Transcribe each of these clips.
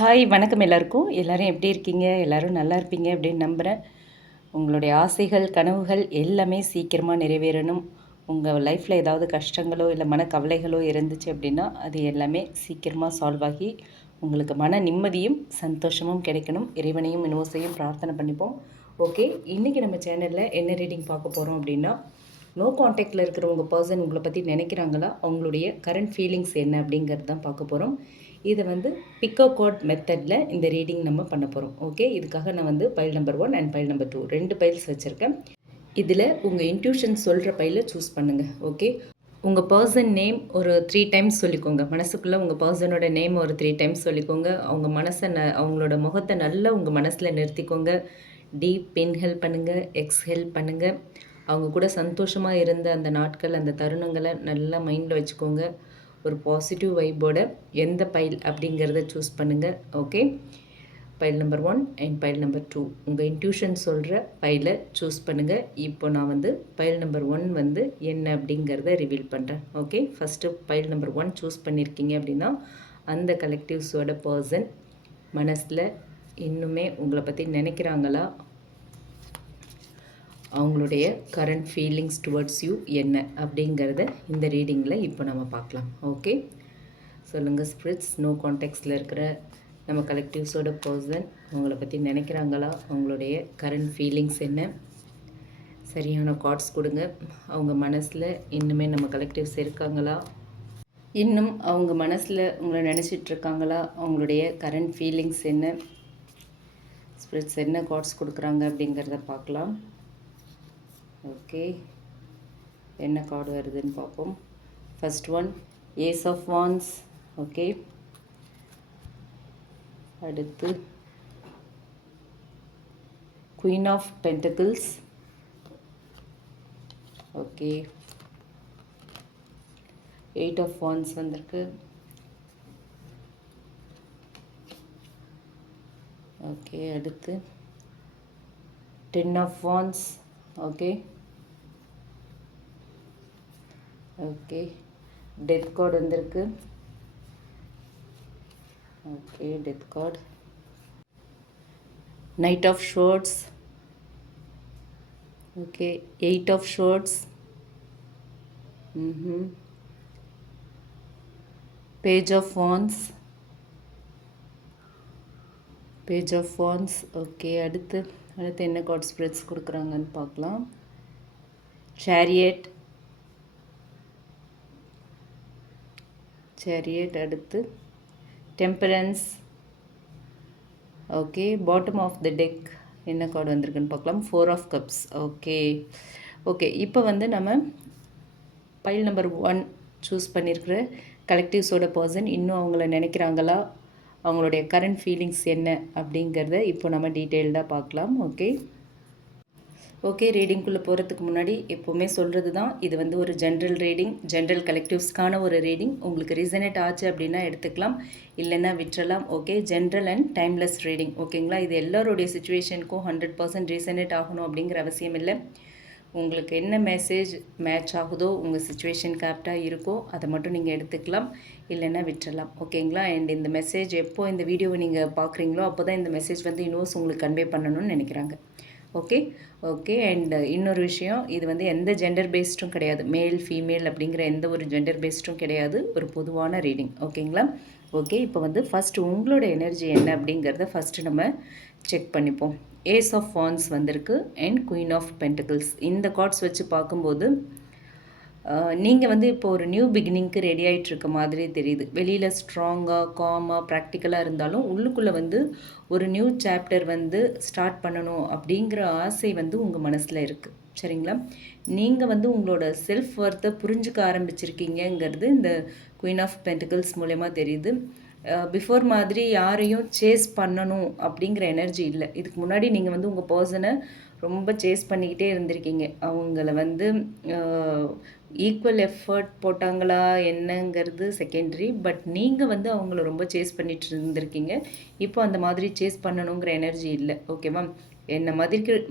Hi வணக்கம் எல்லாருக்கும். எல்லோரும் எப்படி இருக்கீங்க? எல்லோரும் நல்லா இருப்பீங்க அப்படின்னு நம்புகிறேன். உங்களுடைய ஆசைகள், கனவுகள் எல்லாமே சீக்கிரமாக நிறைவேறணும். உங்கள் லைஃப்பில் ஏதாவது கஷ்டங்களோ இல்லை மனக்கவலைகளோ இருந்துச்சு அப்படின்னா அது எல்லாமே சீக்கிரமாக சால்வ் ஆகி உங்களுக்கு மன நிம்மதியும் சந்தோஷமும் கிடைக்கணும். இறைவனையும் யூனிவர்ஸையும் பிரார்த்தனை பண்ணிப்போம். ஓகே, இன்றைக்கி நம்ம சேனலில் என்ன ரீடிங் பார்க்க போகிறோம் அப்படின்னா, நோ காண்டாக்டில் இருக்கிற உங்கள் பர்சன் உங்களை பற்றி நினைக்கிறாங்களா, அவங்களுடைய கரண்ட் ஃபீலிங்ஸ் என்ன அப்படிங்கிறது தான் பார்க்க போகிறோம். இதை பிக்கோ கோட் மெத்தடில் இந்த ரீடிங் நம்ம பண்ண போகிறோம். ஓகே, இதுக்காக நான் file number 1 and file number 2 2 files வச்சுருக்கேன். இதில் உங்கள் இன்ட்யூஷன் சொல்கிற பைலை சூஸ் பண்ணுங்கள். ஓகே, உங்கள் பர்சன் நேம் ஒரு 3 டைம்ஸ் சொல்லிக்கோங்க. மனசுக்குள்ளே உங்கள் பர்சனோட நேம் ஒரு 3 டைம்ஸ் சொல்லிக்கோங்க. அவங்க மனசை அவங்களோட முகத்தை நல்லா உங்கள் மனசில் நிறுத்திக்கோங்க. டீப் இன்ஹெல் பண்ணுங்கள், எக்ஸ்ஹெல் பண்ணுங்கள். அவங்க கூட சந்தோஷமாக இருந்த அந்த நாட்கள், அந்த தருணங்களை நல்லா மைண்டில் வச்சுக்கோங்க. ஒரு பாசிட்டிவ் வைப்போட எந்த பைல் அப்படிங்கிறத சூஸ் பண்ணுங்கள். Okay, file number 1 and file number 2 உங்கள் இன்ட்யூஷன் சொல்கிற பைலை சூஸ் பண்ணுங்கள். இப்போ நான் பைல் நம்பர் 1 என்ன அப்படிங்கிறத ரிவீல் பண்ணுறேன். Okay, first file number 1 choose பண்ணியிருக்கீங்க அப்படின்னா அந்த கலெக்டிவ்ஸோட பர்சன் மனசில் இன்னுமே உங்களை பற்றி நினைக்கிறாங்களா, அவங்களுடைய கரண்ட் ஃபீலிங்ஸ் டுவர்ட்ஸ் யூ என்ன அப்படிங்கிறத இந்த ரீடிங்கில் இப்போ நம்ம பார்க்கலாம். ஓகே, சொல்லுங்கள் ஸ்பிரிட்ஸ். நோ கான்டெக்ட்ஸில் இருக்கிற நம்ம கலெக்டிவ்ஸோட பர்சன் அவங்கள பற்றி நினைக்கிறாங்களா, அவங்களுடைய கரண்ட் ஃபீலிங்ஸ் என்ன, சரியான கார்ட்ஸ் கொடுங்க. அவங்க மனசில் இன்னுமே நம்ம கலெக்டிவ்ஸ் இருக்காங்களா, இன்னும் அவங்க மனசில் உங்களை நினச்சிட்ருக்காங்களா, அவங்களுடைய கரண்ட் ஃபீலிங்ஸ் என்ன, ஸ்பிரிட்ஸ் என்ன கார்ட்ஸ் கொடுக்குறாங்க அப்படிங்கிறத பார்க்கலாம். ஓகே, என்ன கார்டு வருதுன்னு பார்ப்போம். First one ace of wands. Okay, அடுத்து queen of pentacles. Okay, 8 of wands வந்திருக்கு. ஓகே, அடுத்து 10 of wands. Okay, okay, death card வந்திருக்கு. Okay, death card, knight of swords. Okay, 8 of swords. Page of wands, page of wands. Okay, அடுத்து என்ன card spreads கொடுக்குறாங்கன்னு பார்க்கலாம். Chariot, chariot. அடுத்து temperance. Okay, bottom of the deck என்ன card வந்திருக்குன்னு பார்க்கலாம். 4 of cups. Okay, okay, இப்போ நம்ம பைல் நம்பர் 1 சூஸ் பண்ணியிருக்கிற கலெக்டிவ்ஸோட பர்சன் இன்னும் அவங்கள நினைக்கிறாங்களா, அவங்களுடைய கரண்ட் ஃபீலிங்ஸ் என்ன அப்படிங்கிறத இப்போ நம்ம டீட்டெயில்டாக பார்க்கலாம். ஓகே, ஓகே, ரீடிங்குள்ளே போகிறதுக்கு முன்னாடி எப்போவுமே சொல்கிறது தான், இது ஒரு ஜென்ரல் ரீடிங், ஜென்ரல் கலெக்டிவ்ஸ்க்கான ஒரு ரீடிங். உங்களுக்கு ரீசனேட் ஆச்சு அப்படின்னா எடுத்துக்கலாம், இல்லைன்னா விட்டுறலாம். Okay, general and timeless reading. ஓகேங்களா, இது எல்லாருடைய சுச்சுவேஷனுக்கும் 100% ரீசனேட் ஆகணும் அப்படிங்கிற அவசியம் இல்லை. உங்களுக்கு என்ன மெசேஜ் மேட்ச் ஆகுதோ, உங்கள் சுச்சுவேஷனுக்கு ஆப்டாக இருக்கோ அதை மட்டும் நீங்கள் எடுத்துக்கலாம், இல்லைன்னா விட்டுறலாம். ஓகேங்களா, அண்ட் இந்த மெசேஜ் எப்போ இந்த வீடியோவை நீங்கள் பார்க்குறீங்களோ அப்போ தான் இந்த மெசேஜ் யூனிவர்ஸ் உங்களுக்கு கன்வே பண்ணணும்னு நினைக்கிறாங்க. ஓகே, ஓகே, அண்ட் இன்னொரு விஷயம், இது எந்த ஜெண்டர் பேஸ்டும் கிடையாது, மேல் ஃபீமேல் அப்படிங்கிற எந்த ஒரு ஜெண்டர் பேஸ்டும் கிடையாது, ஒரு பொதுவான ரீடிங். ஓகேங்களா, ஓகே, இப்போ ஃபஸ்ட்டு உங்களோட எனர்ஜி என்ன அப்படிங்கிறத ஃபஸ்ட்டு நம்ம செக் பண்ணிப்போம். ஏஸ் ஆஃப் வான்ஸ் வந்திருக்கு அண்ட் குயின் ஆஃப் பென்டக்கிள்ஸ். இந்த கார்ட்ஸ் வச்சு பார்க்கும்போது நீங்கள் இப்போ ஒரு நியூ பிகினிங்க்கு ரெடி ஆகிட்டு இருக்க மாதிரி தெரியுது. வெளியில் ஸ்ட்ராங்காக, காமாக, ப்ராக்டிக்கலாக இருந்தாலும் உள்ளுக்குள்ளே ஒரு நியூ சாப்டர் ஸ்டார்ட் பண்ணணும் அப்படிங்கிற ஆசை உங்கள் மனசில் இருக்குது. சரிங்களா, நீங்கள் உங்களோட செல்ஃப் ஒர்த்தை புரிஞ்சுக்க ஆரம்பிச்சிருக்கீங்கிறது இந்த குயின் ஆஃப் பென்டக்கிள்ஸ் மூலயமா தெரியுது. பிஃபோர் மாதிரி யாரையும் சேஸ் பண்ணணும் அப்படிங்கிற எனர்ஜி இல்லை. இதுக்கு முன்னாடி நீங்கள் உங்கள் பர்சனை ரொம்ப சேஸ் பண்ணிக்கிட்டே இருந்திருக்கீங்க. அவங்கள ஈக்குவல் எஃபர்ட் போட்டாங்களா என்னங்கிறது செகண்டரி. பட் நீங்கள் அவங்கள ரொம்ப சேஸ் பண்ணிட்டு இருந்திருக்கீங்க. இப்போ அந்த மாதிரி சேஸ் பண்ணணுங்கிற எனர்ஜி இல்லை. ஓகேவா, என்னை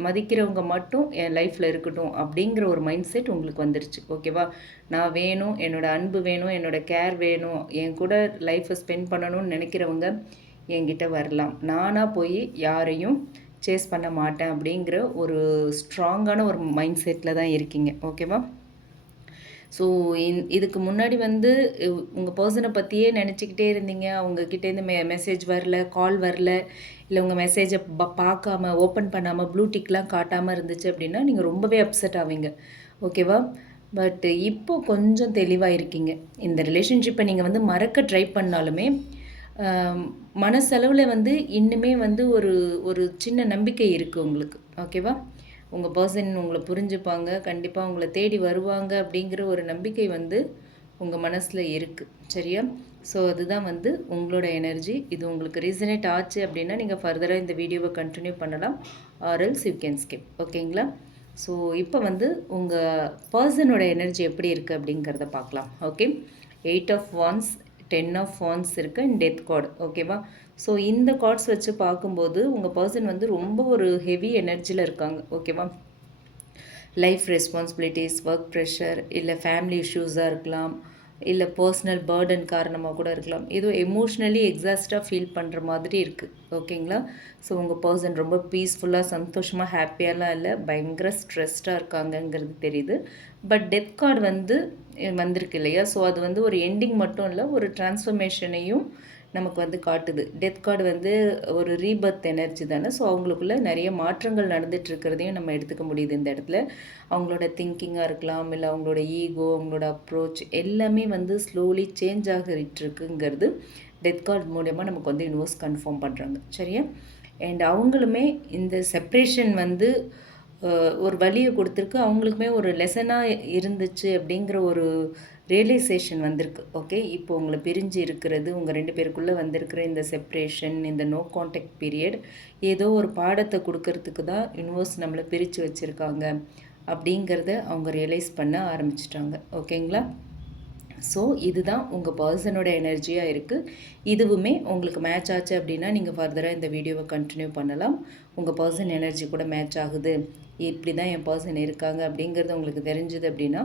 மதிக்கிறவங்க மட்டும் என் லைஃப்பில் இருக்கட்டும் அப்படிங்கிற ஒரு மைண்ட் செட் உங்களுக்கு வந்துருச்சு. ஓகேவா, நான் வேணும், என்னோடய அன்பு வேணும், என்னோடய கேர் வேணும், என் கூட லைஃப்பை ஸ்பெண்ட் பண்ணணும்னு நினைக்கிறவங்க என்கிட்ட வரலாம். நானாக போய் யாரையும் சேஸ் பண்ண மாட்டேன் அப்படிங்கிற ஒரு ஸ்ட்ராங்கான ஒரு மைண்ட் செட்டில் தான் இருக்கீங்க. ஓகேவா? ஸோ இதுக்கு முன்னாடி வந்து உங்கள் பர்சனை பற்றியே நினச்சிக்கிட்டே இருந்தீங்க. அவங்கக்கிட்டேருந்து மெசேஜ் வரல, கால் வரல, இல்லை உங்கள் மெசேஜை பார்க்காம ஓப்பன் பண்ணாமல் ப்ளூ டிக்லாம் காட்டாமல் இருந்துச்சு அப்படின்னா நீங்கள் ரொம்பவே அப்செட் ஆவீங்க. ஓகேவா? பட் இப்போ கொஞ்சம் தெளிவாக இருக்கீங்க. இந்த ரிலேஷன்ஷிப்பை நீங்கள் வந்து மறக்க ட்ரை பண்ணாலுமே மனசளவில் வந்து இன்னுமே வந்து ஒரு ஒரு சின்ன நம்பிக்கை இருக்குது உங்களுக்கு. ஓகேவா? உங்கள் பர்சன் உங்களை புரிஞ்சுப்பாங்க, கண்டிப்பாக உங்களை தேடி வருவாங்க அப்படிங்கிற ஒரு நம்பிக்கை வந்து உங்கள் மனசில் இருக்குது. சரியா? ஸோ அதுதான் வந்து உங்களோட எனர்ஜி. இது உங்களுக்கு ரீசனேட் ஆச்சு அப்படின்னா நீங்கள் ஃபர்தராக இந்த வீடியோவை கண்டினியூ பண்ணலாம், ஆர்எல்ஸ் யூ கேன் ஸ்கிப். ஓகேங்களா? ஸோ இப்போ வந்து உங்கள் பர்சனோட எனர்ஜி எப்படி இருக்குது அப்படிங்கிறத பார்க்கலாம். Okay, 8 of wands, 10 of wands இருக்குது அண்ட் டெத் கார்டு. ஓகேவா? ஸோ இந்த கார்ட்ஸ் வச்சு பார்க்கும்போது உங்கள் பர்சன் வந்து ரொம்ப ஒரு ஹெவி எனர்ஜியில் இருக்காங்க. ஓகேவா? லைஃப் ரெஸ்பான்சிபிலிட்டிஸ், ஒர்க் ப்ரெஷர், இல்லை ஃபேமிலி இஷ்யூஸாக இருக்கலாம், இல்லை பர்சனல் பேர்டன் காரணமாக கூட இருக்கலாம். ஏதோ எமோஷ்னலி எக்ஸாஸ்டாக ஃபீல் பண்ணுற மாதிரி இருக்குது. ஓகேங்களா? ஸோ உங்கள் பர்சன் ரொம்ப பீஸ்ஃபுல்லாக, சந்தோஷமாக, ஹாப்பியாலாம் இல்லை, பயங்கர ஸ்ட்ரெஸ்டாக இருக்காங்கங்கிறது தெரியுது. பட் டெத் கார்டு வந்து வந்திருக்கு இல்லையா? ஸோ அது வந்து ஒரு எண்டிங் மட்டும் இல்லை, ஒரு டிரான்ஸ்ஃபர்மேஷனையும் நமக்கு வந்து காட்டுது. டெத் கார்டு வந்து ஒரு ரீபர்த் எனர்ஜி தானே. ஸோ அவங்களுக்குள்ள நிறைய மாற்றங்கள் நடந்துட்டு இருக்கிறதையும் நம்ம எடுத்துக்க முடியுது இந்த இடத்துல. அவங்களோட திங்கிங்காக இருக்கலாம், இல்லை அவங்களோட ஈகோ, அவங்களோட அப்ரோச் எல்லாமே வந்து ஸ்லோலி சேஞ்ச் ஆகிட்டு இருக்குங்கிறது டெத் கார்டு மூலயமா நமக்கு வந்து யூனிவர்ஸ் கன்ஃபார்ம் பண்ணுறாங்க. சரியா? அண்ட் அவங்களுமே இந்த செப்ரேஷன் வந்து ஒரு வழியை கொடுத்துருக்கு. அவங்களுக்குமே ஒரு லெசனாக இருந்துச்சு அப்படிங்கிற ஒரு ரியலைசேஷன் வந்திருக்கு. ஓகே, இப்போ உங்களை பிரிஞ்சு இருக்கிறது, உங்கள் 2 பேருக்குள்ளே வந்திருக்கிற இந்த செப்ரேஷன், இந்த நோ கான்டாக்ட் பீரியட் ஏதோ ஒரு பாடத்தை கொடுக்கறதுக்கு தான் யூனிவர்ஸ் நம்மளை பிரித்து வச்சுருக்காங்க அப்படிங்கிறத அவங்க ரியலைஸ் பண்ண ஆரம்பிச்சிட்டாங்க. ஓகேங்களா? ஸோ இதுதான் உங்கள் பர்சனோட எனர்ஜியாக இருக்குது. இதுவுமே உங்களுக்கு மேட்ச் ஆச்சு அப்படின்னா நீங்கள் ஃபர்தராக இந்த வீடியோவை கண்டினியூ பண்ணலாம். உங்கள் பர்சன் எனர்ஜி கூட மேட்ச் ஆகுது, இப்படி தான் என் பர்சன் இருக்காங்க அப்படிங்கிறது உங்களுக்கு தெரிஞ்சுது அப்படின்னா,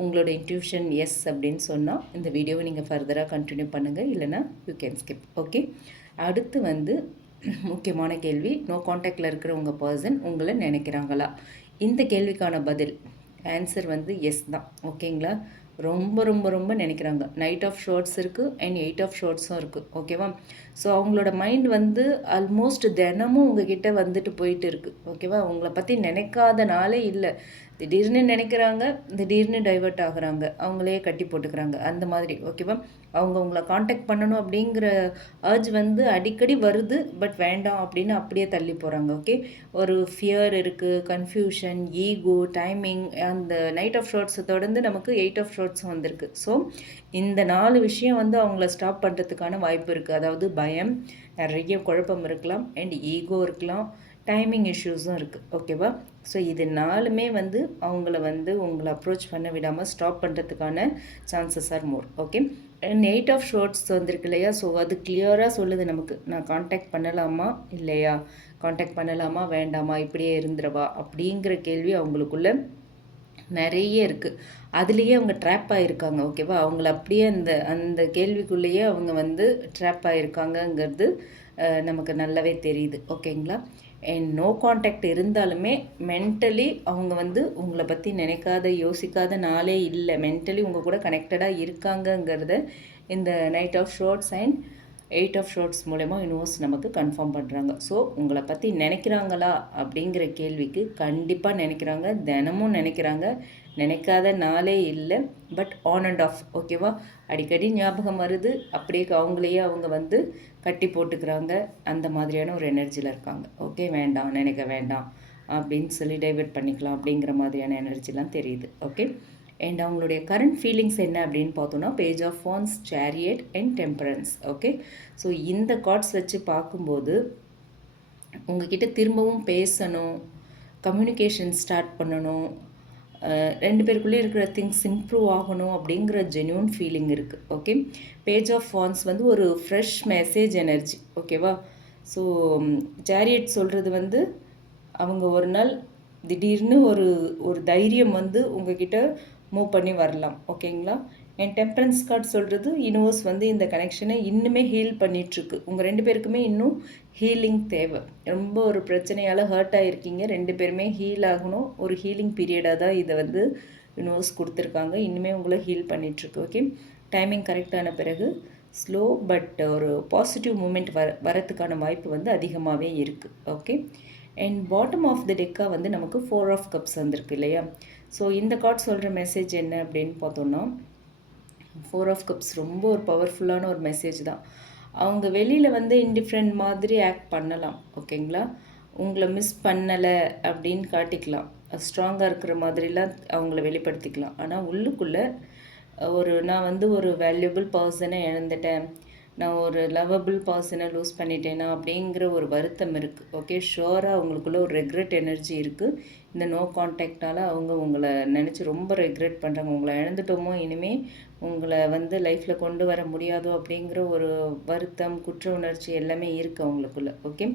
உங்களோட இன்ட்யூஷன் எஸ் அப்படின்னு சொன்னால் இந்த வீடியோவை நீங்கள் ஃபர்தராக கண்டினியூ பண்ணுங்கள், இல்லைனா யூ கேன் ஸ்கிப். ஓகே, அடுத்து வந்து முக்கியமான கேள்வி, நோ கான்டாக்டில் இருக்கிற உங்கள் பர்சன் உங்களை நினைக்கிறாங்களா? இந்த கேள்விக்கான பதில் ஆன்சர் வந்து எஸ் தான். ஓகேங்களா? ரொம்ப ரொம்ப ரொம்ப நினைக்கிறாங்க. நைட் ஆஃப் ஷார்ட்ஸ் இருக்குது அண்ட் 8 ஆஃப் ஷார்ட்ஸும் இருக்குது. ஓகேவா? ஸோ அவங்களோட மைண்ட் வந்து ஆல்மோஸ்ட் தினமும் உங்ககிட்ட வந்துட்டு போயிட்டு இருக்குது. ஓகேவா? உங்களை பற்றி நினைக்காத நாளே இல்லை. திடீர்னு நினைக்கிறாங்க, திடீர்னு டைவர்ட் ஆகுறாங்க, அவங்களே கட்டி போட்டுக்கிறாங்க, அந்த மாதிரி. ஓகேவா? அவங்க உங்களை காண்டாக்ட் பண்ணணும் அப்படிங்கிற அர்ஜ் வந்து அடிக்கடி வருது, பட் வேண்டாம் அப்படின்னு அப்படியே தள்ளி போகிறாங்க. ஓகே, ஒரு ஃபியர் இருக்குது, கன்ஃபியூஷன், ஈகோ, டைமிங், அந்த நைட் ஆஃப் ஷார்ட்ஸை தொடர்ந்து நமக்கு 8 ஆஃப் ஷார்ட்ஸும் வந்திருக்கு. ஸோ இந்த 4 விஷயம் வந்து அவங்கள ஸ்டாப் பண்ணுறதுக்கான வாய்ப்பு இருக்குது. அதாவது பயம், நிறைய குழப்பம் இருக்கலாம், அண்ட் ஈகோ இருக்கலாம், டைமிங் இஷ்யூஸும் இருக்குது. ஓகேவா? ஸோ இது 4மே வந்து அவங்கள வந்து உங்களை அப்ரோச் பண்ண விடாமல் ஸ்டாப் பண்ணுறதுக்கான chances are more. Okay, and 8 of swords வந்திருக்கு இல்லையா? ஸோ அது கிளியராக சொல்லுது நமக்கு, நான் காண்டாக்ட் பண்ணலாமா இல்லையா, காண்டாக்ட் பண்ணலாமா வேண்டாமா, இப்படியே இருந்துடவா அப்படிங்கிற கேள்வி அவங்களுக்குள்ள நிறைய இருக்குது. அதுலேயே அவங்க ட்ராப் ஆகிருக்காங்க. ஓகேவா? அவங்கள அப்படியே அந்த அந்த கேள்விக்குள்ளேயே அவங்க வந்து ட்ராப் ஆகிருக்காங்கங்கிறது நமக்கு நல்லாவே தெரியுது. ஓகேங்களா? அண்ட் நோ கான்டாக்ட் இருந்தாலுமே மென்டலி அவங்க வந்து உங்களை பற்றி நினைக்காத, யோசிக்காத நாளே இல்லை. மென்டலி உங்கள் கூட கனெக்டடாக இருக்காங்கங்கிறத இந்த knight of swords and 8 of swords மூலமா யூனிவர்ஸ் நமக்கு கன்ஃபார்ம் பண்ணுறாங்க. ஸோ உங்களை பற்றி நினைக்கிறாங்களா அப்படிங்கிற கேள்விக்கு கண்டிப்பாக நினைக்கிறாங்க, தினமும் நினைக்கிறாங்க, நினைக்காத நாளே இல்லை. But on and of. ஓகேவா? அடிக்கடி ஞாபகம் வருது, அப்படியே அவங்களையே அவங்க வந்து கட்டி போட்டுக்கிறாங்க, அந்த மாதிரியான ஒரு எனர்ஜியில் இருக்காங்க. ஓகே, வேண்டாம், நினைக்க வேண்டாம் அப்படின்னு சொல்லி டைவெர்ட் பண்ணிக்கலாம் அப்படிங்கிற மாதிரியான எனர்ஜிலாம் தெரியுது. ஓகே, அண்ட் அவங்களுடைய கரண்ட் ஃபீலிங்ஸ் என்ன அப்படின்னு பார்த்தோன்னா, page of wands, chariot and temperance. Okay, so இந்த கார்ட்ஸ் வச்சு பார்க்கும்போது உங்ககிட்ட திரும்பவும் பேசணும், கம்யூனிகேஷன் ஸ்டார்ட் பண்ணணும், 2 பேருக்குள்ளே இருக்கிற திங்ஸ் இம்ப்ரூவ் ஆகணும் அப்படிங்கிற ஜென்யூன் ஃபீலிங் இருக்குது. ஓகே, பேஜ் ஆஃப் வான்ஸ் வந்து ஒரு ஃப்ரெஷ் மெசேஜ் எனர்ஜி. ஓகேவா? ஸோ சேரியட் சொல்கிறது வந்து அவங்க ஒரு நாள் திடீர்னு ஒரு தைரியம் வந்து உங்ககிட்ட மூவ் பண்ணி வரலாம். ஓகேங்களா? என் டெம்பரன்ஸ் கார்டு சொல்கிறது யூனிவர்ஸ் வந்து இந்த கனெக்ஷனை இன்னுமே ஹீல் பண்ணிகிட்ருக்கு. உங்கள் 2 பேருக்குமே இன்னும் ஹீலிங் தேவை. ரொம்ப ஒரு பிரச்சனையால் ஹர்ட் ஆகிருக்கீங்க, 2 பேருமே ஹீல் ஆகணும். ஒரு ஹீலிங் பீரியடாக தான் இதை வந்து யூனிவர்ஸ் கொடுத்துருக்காங்க. இன்னுமே உங்களை ஹீல் பண்ணிகிட்ருக்கு. ஓகே, டைமிங் கரெக்டான பிறகு ஸ்லோ பட் ஒரு பாசிட்டிவ் மூமெண்ட் வரத்துக்கான வாய்ப்பு வந்து அதிகமாகவே இருக்குது. Okay, and bottom of the டெக்காக வந்து நமக்கு 4 ஆஃப் கப்ஸ் வந்திருக்கு இல்லையா? ஸோ இந்த கார்டு சொல்கிற மெசேஜ் என்ன அப்படின்னு பார்த்தோன்னா, 4 ஆஃப் கப்ஸ் ரொம்ப ஒரு பவர்ஃபுல்லான ஒரு மெசேஜ் தான். அவங்க வெளியில் வந்து இன்டிஃப்ரெண்ட் மாதிரி ஆக்ட் பண்ணலாம். ஓகேங்களா? உங்களை மிஸ் பண்ணலை அப்படின்னு காட்டிக்கலாம், ஸ்ட்ராங்காக இருக்கிற மாதிரிலாம் அவங்கள வெளிப்படுத்திக்கலாம். ஆனால் உள்ளுக்குள்ளே நான் வந்து ஒரு வேல்யூபிள் பர்சனை இழந்துட்டேன், நான் ஒரு லவ்வபிள் பர்சனை லூஸ் பண்ணிட்டேனா அப்படிங்கிற ஒரு வருத்தம் இருக்குது. ஓகே, ஷுவராக அவங்களுக்குள்ள ஒரு ரெக்ரெட் எனர்ஜி இருக்குது. இந்த நோ கான்டாக்டால் அவங்க உங்களை நினச்சி ரொம்ப ரெக்ரெட் பண்ணுறாங்க. உங்களை இழந்துட்டோமோ, இனிமேல் உங்களை வந்து லைஃப்பில் கொண்டு வர முடியாதோ அப்படிங்கிற ஒரு வருத்தம், குற்ற உணர்ச்சி எல்லாமே இருக்குது அவங்களுக்குள்ள. ஓகே,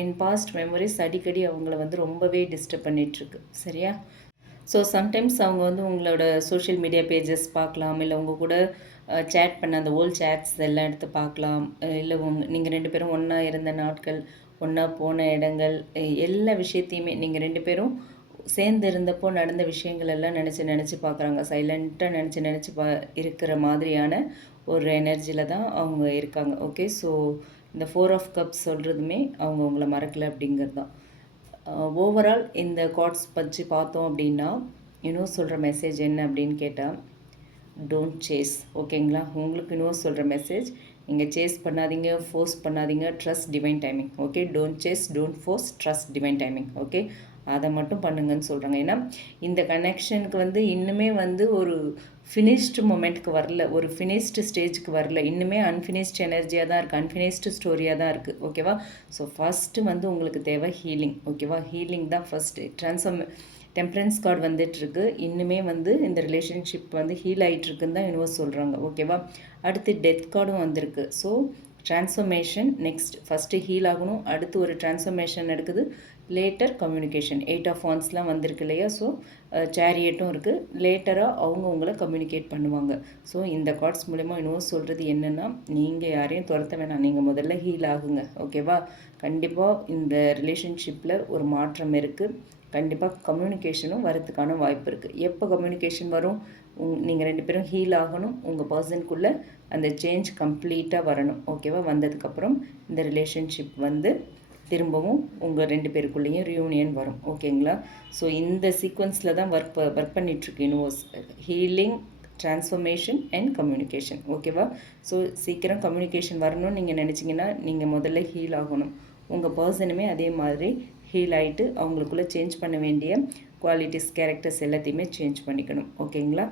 என் பாஸ்ட் மெமரிஸ் அடிக்கடி அவங்கள வந்து ரொம்பவே டிஸ்டர்ப் பண்ணிகிட்ருக்கு. சரியா? ஸோ சம்டைம்ஸ் அவங்க வந்து உங்களோட சோஷியல் மீடியா பேஜஸ் பார்க்கலாம், இல்லை உங்கள் கூட சேட் பண்ண அந்த ஓல்ட் சேட்ஸ் எல்லாம் எடுத்து பார்க்கலாம், இல்லை நீங்கள் 2 பேரும் ஒன்றா இருந்த நாட்கள், ஒன்றா போன இடங்கள், எல்லா விஷயத்தையுமே நீங்கள் 2 பேரும் சேர்ந்து இருந்தப்போ நடந்த விஷயங்கள் எல்லாம் நினச்சி பார்க்குறாங்க. சைலண்ட்டாக நினச்சி இருக்கிற மாதிரியான ஒரு எனர்ஜியில் தான் அவங்க இருக்காங்க. ஓகே, ஸோ இந்த 4 ஆஃப் கப்ஸ் சொல்கிறதுமே அவங்க உங்களை மறக்கலை அப்படிங்கிறது தான். ஓவரால் இந்த கார்ட்ஸ் பற்றி பார்த்தோம் அப்படின்னா, யூனிவர்ஸ் சொல்கிற மெசேஜ் என்ன அப்படின்னு கேட்டால், டோன்ட் சேஸ். ஓகேங்களா? உங்களுக்கு யூனிவர்ஸ் சொல்கிற மெசேஜ், நீங்கள் சேஸ் பண்ணாதீங்க, ஃபோர்ஸ் பண்ணாதீங்க, trust divine timing. Okay, don't chase, don't force, trust divine timing. Okay, அதை மட்டும் பண்ணுங்கன்னு சொல்கிறாங்க. ஏன்னா இந்த கனெக்ஷனுக்கு வந்து இன்னுமே வந்து ஒரு ஃபினிஷ்டு மொமெண்ட்க்கு வரல, ஒரு ஃபினிஷ்டு ஸ்டேஜுக்கு வரல. இன்னுமே அன்ஃபினிஷ்டு எனர்ஜியாக தான் இருக்குது, அன்ஃபினிஷ்டு ஸ்டோரியாக தான் இருக்குது. ஓகேவா? ஸோ ஃபஸ்ட்டு வந்து உங்களுக்கு தேவை ஹீலிங். ஓகேவா? ஹீலிங் தான் ஃபஸ்ட்டு. டெம்பரன்ஸ் கார்டு வந்துட்டுருக்கு. இன்னுமே வந்து இந்த ரிலேஷன்ஷிப் வந்து ஹீல் ஆகிட்டுருக்குன்னு தான் யூனிவர்ஸ் சொல்கிறாங்க. ஓகேவா? அடுத்து டெத் கார்டும் வந்திருக்கு. So transformation next. First heal ஆகணும், அடுத்து ஒரு ட்ரான்ஸ்ஃபர்மேஷன் நடக்குது, லேட்டர் கம்யூனிகேஷன். 8 ஆஃப் வான்ஸ்லாம் வந்திருக்கு இல்லையா? ஸோ சேரியட்டும் இருக்குது. லேட்டராக அவங்க உங்களை கம்யூனிகேட் பண்ணுவாங்க. ஸோ இந்த கார்ட்ஸ் மூலமா யூனிவர்ஸ் சொல்கிறது என்னென்னா, நீங்கள் யாரையும் துரத்த வேணாம், நீங்கள் முதல்ல ஹீல் ஆகுங்க. ஓகேவா? கண்டிப்பாக இந்த ரிலேஷன்ஷிப்பில் ஒரு மாற்றம் இருக்குது. கண்டிப்பாக கம்யூனிகேஷனும் வரத்துக்கான வாய்ப்பு இருக்குது. எப்போ கம்யூனிகேஷன் வரும்? நீங்கள் 2 பேரும் ஹீல் ஆகணும், உங்கள் பர்சனுக்குள்ளே அந்த சேஞ்ச் கம்ப்ளீட்டாக வரணும். ஓகேவா? வந்ததுக்கப்புறம் இந்த ரிலேஷன்ஷிப் வந்து திரும்பவும் உங்கள் 2 பேருக்குள்ளேயும் ரியூனியன் வரும். ஓகேங்களா? ஸோ இந்த சீக்வன்ஸில் தான் ஒர்க் பண்ணிகிட்ருக்கு universe. Healing, transformation and communication. ஓகேவா? ஸோ சீக்கிரம் கம்யூனிகேஷன் வரணும்னு நீங்கள் நினச்சிங்கன்னா, நீங்கள் முதல்ல ஹீல் ஆகணும். உங்கள் பர்சனுமே அதே மாதிரி ஹீல் ஆகிட்டு அவங்களுக்குள்ளே சேஞ்ச் பண்ண வேண்டிய குவாலிட்டிஸ், கேரக்டர்ஸ் எல்லாத்தையுமே சேஞ்ச் பண்ணிக்கணும். ஓகேங்களா?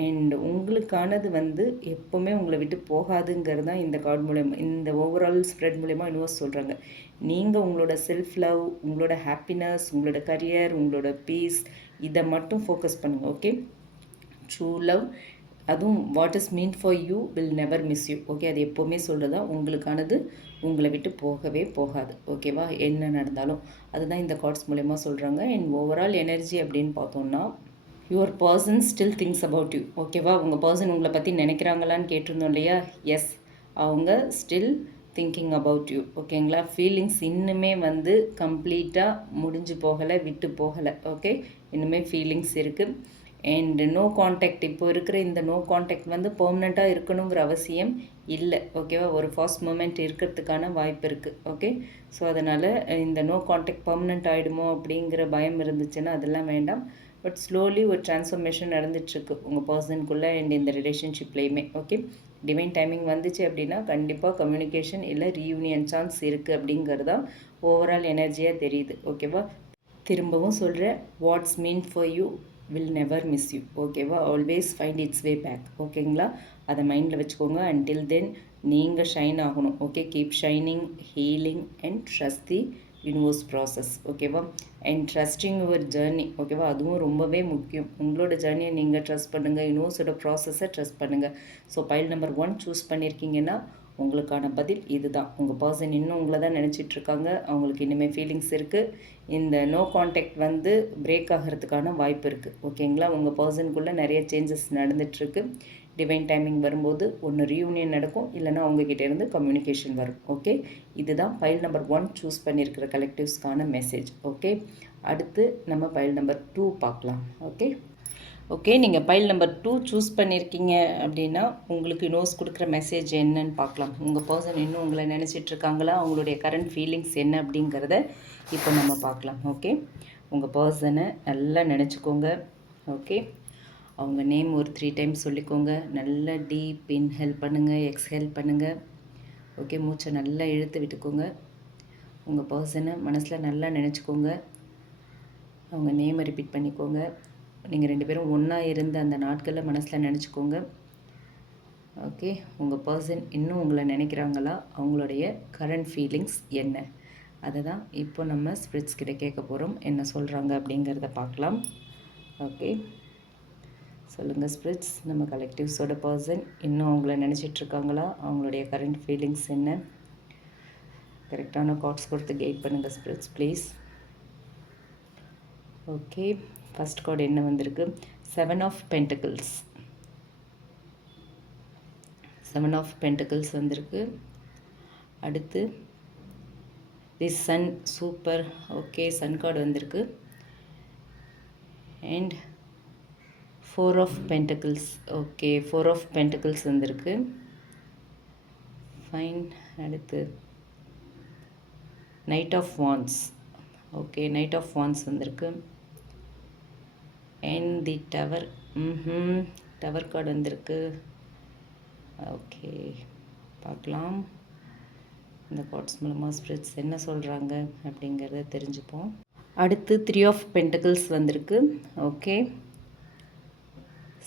அண்ட் உங்களுக்கானது வந்து எப்போவுமே உங்களை விட்டு போகாதுங்கிறது தான் இந்த கார்டு மூலயமா, இந்த ஓவரால் ஸ்ப்ரெட் மூலயமா யூனிவர்ஸ் சொல்கிறாங்க. நீங்கள் உங்களோட செல்ஃப் லவ், உங்களோட ஹாப்பினஸ், உங்களோட கரியர், உங்களோட பீஸ், இதை மட்டும் ஃபோக்கஸ் பண்ணுங்கள். ஓகே, ட்ரூ லவ், அதுவும் what is mean for you will never miss you. Okay, அது எப்போவுமே சொல்கிறதா, உங்களுக்கானது உங்களை விட்டு போகவே போகாது. ஓகேவா? என்ன நடந்தாலும் அதுதான் இந்த கார்ட்ஸ் மூலயமா சொல்கிறாங்க. அண்ட் ஓவரால் எனர்ஜி அப்படின்னு பார்த்தோம்னா, your person still thinks about you. ஓகேவா? உங்கள் பர்சன் உங்களை பற்றி நினைக்கிறாங்களான்னு கேட்டிருந்தோம் இல்லையா? எஸ், அவங்க ஸ்டில் திங்கிங் அபவுட் யூ. ஓகேங்களா? ஃபீலிங்ஸ் இன்னுமே வந்து கம்ப்ளீட்டாக முடிஞ்சு போகலை, விட்டு போகலை. ஓகே, இன்னுமே ஃபீலிங்ஸ் இருக்குது. அண்ட் நோ கான்டாக்ட், இப்போ இருக்கிற இந்த நோ கான்டாக்ட் வந்து பெர்மனெண்ட்டாக இருக்கணுங்கிற அவசியம் இல்லை. ஓகேவா? ஒரு ஃபாஸ்ட் மூமெண்ட் இருக்கிறதுக்கான வாய்ப்பு இருக்குது. ஓகே, ஸோ அதனால் இந்த நோ கான்டாக்ட் பெர்மனெண்ட் ஆகிடுமோ அப்படிங்கிற பயம் இருந்துச்சுன்னா அதெல்லாம் வேண்டாம். பட் ஸ்லோலி ஒரு ட்ரான்ஸ்ஃபர்மேஷன் நடந்துட்டுருக்கு உங்கள் பர்சனுக்குள்ளே அண்ட் இந்த ரிலேஷன்ஷிப்லேயுமே. ஓகே, டிவைன் டைமிங் வந்துச்சு அப்படின்னா கண்டிப்பாக கம்யூனிகேஷன் இல்லை ரீயூனியன் சான்ஸ் இருக்குது அப்படிங்கிறது தான் ஓவரால் எனர்ஜியாக தெரியுது. ஓகேவா? திரும்பவும் சொல்கிறேன், what's mean for you will never miss you. ஓகேவா? Always find its way back. ஓகேங்களா? அதை மைண்டில் வச்சுக்கோங்க. அன்டில் தென் நீங்கள் ஷைன் ஆகணும். Okay, keep shining, healing and trust the universe process. ஓகேவா? And trusting your journey. ஓகேவா? அதுவும் ரொம்பவே முக்கியம். உங்களோட ஜேர்னியை நீங்கள் ட்ரஸ்ட் பண்ணுங்கள், யூனிவர்ஸோட ப்ராசஸை ட்ரஸ்ட் பண்ணுங்கள். ஸோ பைல் நம்பர் 1 சூஸ் பண்ணியிருக்கீங்கன்னா உங்களுக்கான பதில் இதுதான். உங்கள் பர்சன் இன்னும் உங்களை தான் நினச்சிட்ருக்காங்க, அவங்களுக்கு இனிமேல் ஃபீலிங்ஸ் இருக்குது. இந்த நோ கான்டாக்ட் வந்து பிரேக் ஆகிறதுக்கான வாய்ப்பு இருக்குது. ஓகேங்களா? உங்கள் பர்சனுக்குள்ளே நிறைய சேஞ்சஸ் நடந்துகிட்ருக்கு. டிவைன் டைமிங் வரும்போது ஒன்று ரீயூனியன் நடக்கும், இல்லைனா அவங்கக்கிட்ட இருந்து கம்யூனிகேஷன் வரும். ஓகே, இதுதான் பைல் நம்பர் 1 சூஸ் பண்ணியிருக்கிற கலெக்டிவ்ஸ்க்கான மெசேஜ். ஓகே, அடுத்து நம்ம பைல் நம்பர் 2 பார்க்கலாம். ஓகே, நீங்கள் பைல் நம்பர் 2 சூஸ் பண்ணியிருக்கீங்க அப்படின்னா உங்களுக்கு நோஸ் கொடுக்குற மெசேஜ் என்னன்னு பார்க்கலாம். உங்கள் பர்சன் இன்னும் உங்களை நினச்சிட்ருக்காங்களா, அவங்களுடைய கரண்ட் ஃபீலிங்ஸ் என்ன அப்படிங்கிறத இப்போ நம்ம பார்க்கலாம். ஓகே, உங்கள் பர்சனை நல்லா நினச்சிக்கோங்க. ஓகே, அவங்க நேம் ஒரு 3 டைம்ஸ் சொல்லிக்கோங்க. நல்லா டீப் இன்ஹேல் பண்ணுங்கள், எக்ஸ்ஹேல் பண்ணுங்கள். ஓகே, மூச்சை நல்லா இழுத்து விட்டுக்கோங்க. உங்கள் பர்சனை மனசில் நல்லா நினச்சிக்கோங்க. அவங்க நேமை ரிப்பீட் பண்ணிக்கோங்க. நீங்கள் 2 பேரும் ஒன்றா இருந்த அந்த நாட்களில் மனசில் நினச்சிக்கோங்க. ஓகே, உங்கள் பர்சன் இன்னும் உங்களை நினைக்கிறாங்களா, அவங்களுடைய கரண்ட் ஃபீலிங்ஸ் என்ன, அதை தான் இப்போ நம்ம ஸ்பிரிட்ஸ் கிட்ட கேட்க போகிறோம். என்ன சொல்கிறாங்க அப்படிங்கிறத பார்க்கலாம். ஓகே, சொல்லுங்கள் ஸ்பிரிட்ஸ், நம்ம கலெக்டிவ்ஸோட பர்சன் இன்னும் அவங்கள நினச்சிட்ருக்காங்களா, அவங்களுடைய கரண்ட் ஃபீலிங்ஸ் என்ன? கரெக்டான கார்ட்ஸ் கொடுத்து கைட் பண்ணுங்கள் spirits please. Okay, first card என்ன வந்திருக்கு? 7 ஆஃப் பென்டக்கிள்ஸ். 7 ஆஃப் பென்டக்கிள்ஸ் வந்திருக்கு. அடுத்து the sun. Super. Okay, sun card வந்திருக்கு. And 4 of pentacles. Okay, 4 of pentacles வந்திருக்கு. ஃபைன். அடுத்து knight of wands. Okay, knight of wands வந்திருக்கு. And the tower. Tower card வந்திருக்கு. Okay, பார்க்கலாம் இந்த கார்ட்ஸ் மூலமாக ஸ்பிரிட்ஸ் என்ன சொல்கிறாங்க அப்படிங்கிறத தெரிஞ்சுப்போம். அடுத்து 3 ஆஃப் பென்டக்கிள்ஸ் வந்திருக்கு. Okay,